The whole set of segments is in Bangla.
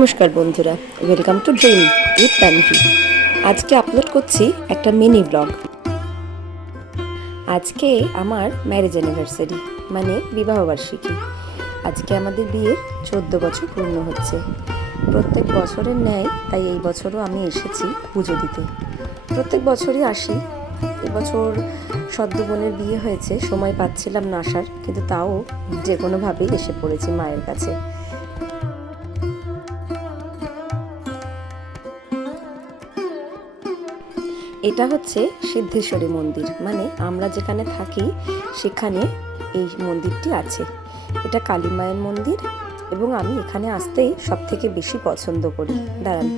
নমস্কার বন্ধুরা, welcome to dream with Tanvi. আজকে আপলোড করছি একটা মিনি ব্লগ। আজকে আমার ম্যারেজ অ্যানিভার্সারি, মানে বিবাহবার্ষিকী। আজকে আমাদের বিয়ের 14 বছর পূর্ণ হচ্ছে। প্রত্যেক বছরের ন্যায় তাই এই বছরও আমি এসেছি পুজো দিতে। প্রত্যেক বছরই আসি। এবছর সদ্য বোনের বিয়ে হয়েছে, সময় পাচ্ছিলাম না আসার, কিন্তু তাও যে কোনোভাবেই এসে পড়েছি মায়ের কাছে। এটা হচ্ছে সিদ্ধেশ্বরী মন্দির, মানে আমরা যেখানে থাকি সেখানে এই মন্দিরটি আছে। এটা কালী মায়ের মন্দির এবং আমি এখানে আসতেই সব থেকে বেশি পছন্দ করি। দাঁড়ান,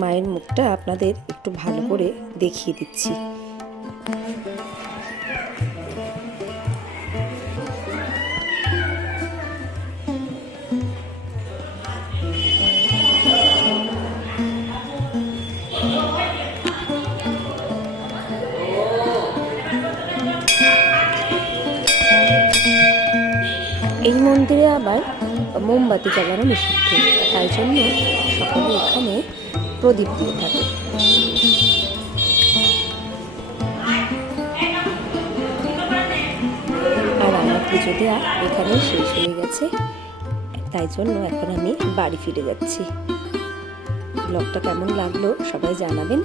মায়ের মুখটা আপনাদের একটু ভালো করে দেখিয়ে দিচ্ছি। এই মন্দিরে আবার মোমবাতি জ্বালানো নিষিদ্ধ, তাই জন্য সকলে এখানে প্রদীপ দিয়ে থাকে। আর আমার পুজো দেওয়া এখানেই শেষ হয়ে গেছে, তাই জন্য এখন আমি বাড়ি ফিরে যাচ্ছি। ব্লগটা কেমন লাগলো সবাই জানাবেন,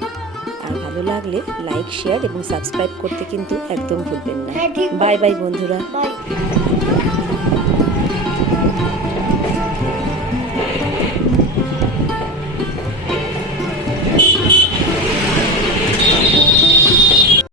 আর ভালো লাগলে লাইক, শেয়ার এবং সাবস্ক্রাইব করতে কিন্তু একদম ভুলবেন না। বাই বাই বন্ধুরা।